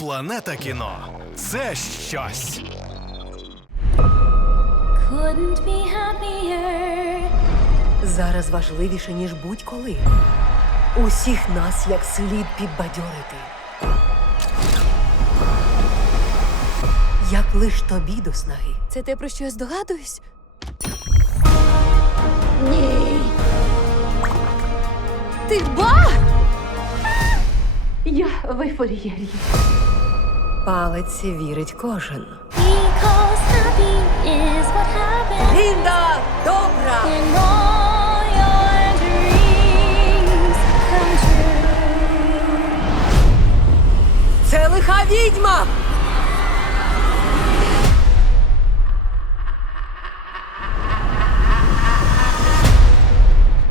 Планета кіно це щось. Couldn't be happier. Зараз важливіше, ніж будь-коли. Усіх нас як слід підбадьорити. Як лиш тобі до снаги. Це те, про що я здогадуюсь? Ні. Ти ба! Я в ейфорієрі. Палець вірить кожен. Лінда, добра! Це лиха відьма!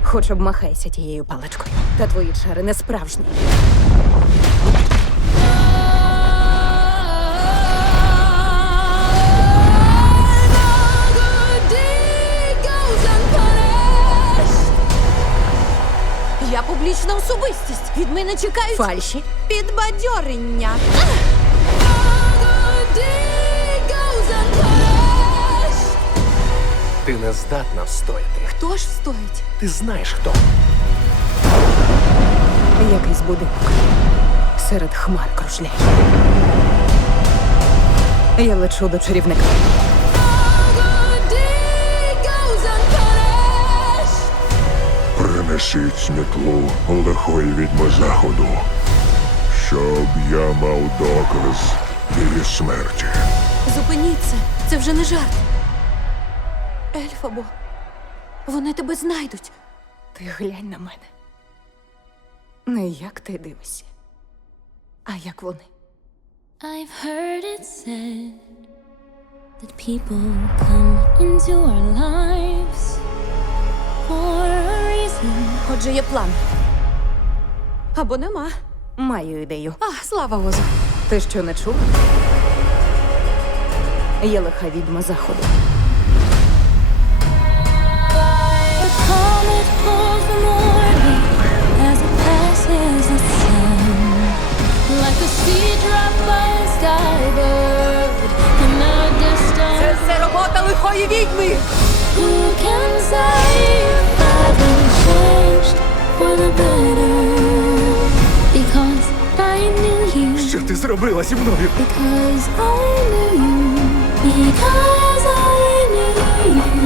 Хоч обмахайся тією паличкою. Та твої чари не справжні. Я публічна особистість. Від мене чекають Фальші. підбадьорення. Ти не здатна встояти. Хто ж стоїть? Ти знаєш хто. Якийсь будинок. Серед хмар кружляє. Я лечу до чарівника. Принесіть смітлу лихої відьми заходу, щоб я мав доказ її смерті. Зупиніться, це вже не жарт. Ельфабо, вони тебе знайдуть. Ти глянь на мене. Не як ти дивишся, а як вони. I've heard it said that people come into our lives for. Отже, є план. Або нема. Маю ідею. А, слава Озу. Ти що не чув? Є лиха відьма заходу. The comet pulls the morning зробила зі мною? Because I knew you. Because I knew you.